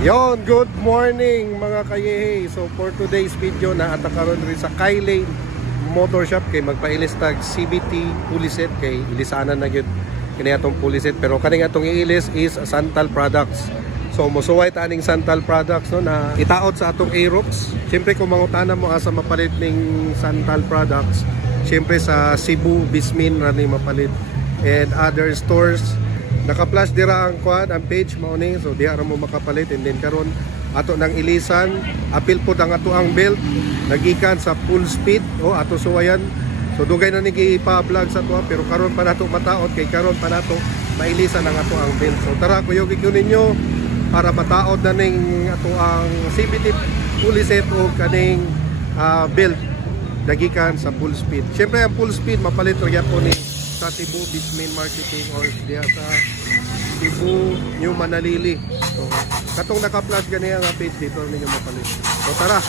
Yon, good morning mga kayehe. So for today's video na atakaron rin sa Kailane Motor Shop kay magpailistag CBT puliset kay ilisanan na gyud kini atong puliset, pero kaning atong iilis is Santal products. So mosuway ta aning Santal products no na itaot sa atong Aerox. Syempre kung mangutana mo asa mapalit ning Santal products, syempre sa Cebu, Bismin ra ni mapalit and other stores. Naka-flash dira ang quad, ang page mao ni, so diha ra mo makapalit. And then karon ato nang ilisan, apil pod ang ato ang belt nagikan sa full speed o ato suwayan. So dugay na ni ipa-vlog sa to, pero karon pa nato mataot kay karon pa nato mailisan ang ato ang belt. So tara kuyog ninyo para mataod na ning ato ang CBT puliset o kaning belt nagikan sa full speed. Syempre ang full speed mapalit ra gyapon ni sa Cebu Bismin Marketing or diya sa Cebu New Manalili. So katong naka-flash ganiya nga page dito ninyo mapalit. So tara,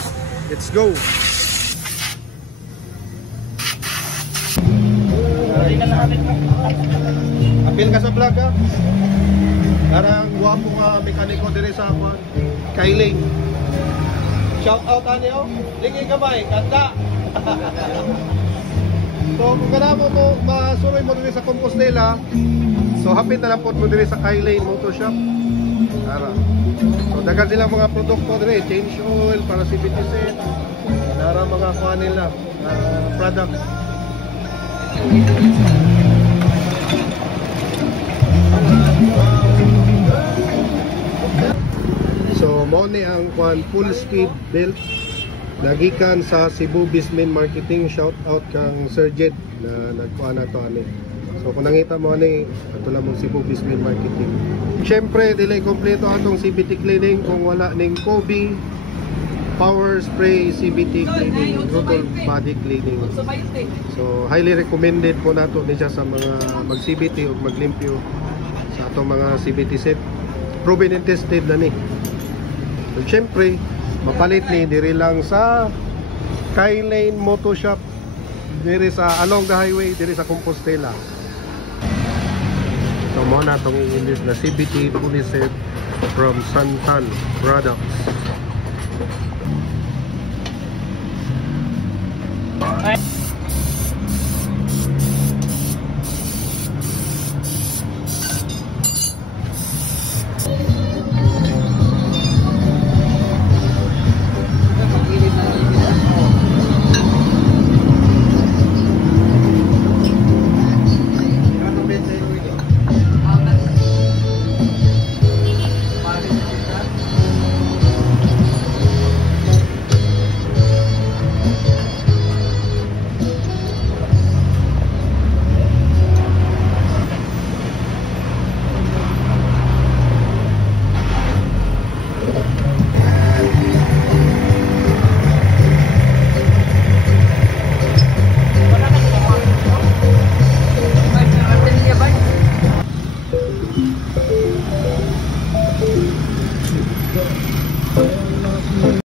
let's go. Apil ka sa vlog ha. Karang guwapo nga mekaniko dire sa Kailane. Shout out anyo, lingi gamay, kanta. So kung kana mo to masuroy mo diri sa Compostela, so hapit na lang po mo diri sa Kailane Motor Shop. Tara. So dagan sila mga produkto diri, change oil para CBT set. Tara mga kuha nila products. So mo ni ang kuan full speed belt nagikan sa Cebu Bismin Marketing. Shout out kang Sir Jet na nagkuha na to ani. So kung nakita mo ani, ato lang mong Cebu Bismin Marketing. Syempre dili kompleto atong CBT cleaning kung wala ning Kobe Power Spray CBT cleaning, total body cleaning. So highly recommended po nato ni siya sa mga mag CBT o maglimpyo sa atong mga CBT set. Proven and tested na ni. So syempre mapalit ni diri lang sa Kailane Motor Shop, diri sa along the highway, diri sa Compostela. So mo na tong English na CBT puliset from Santal Products.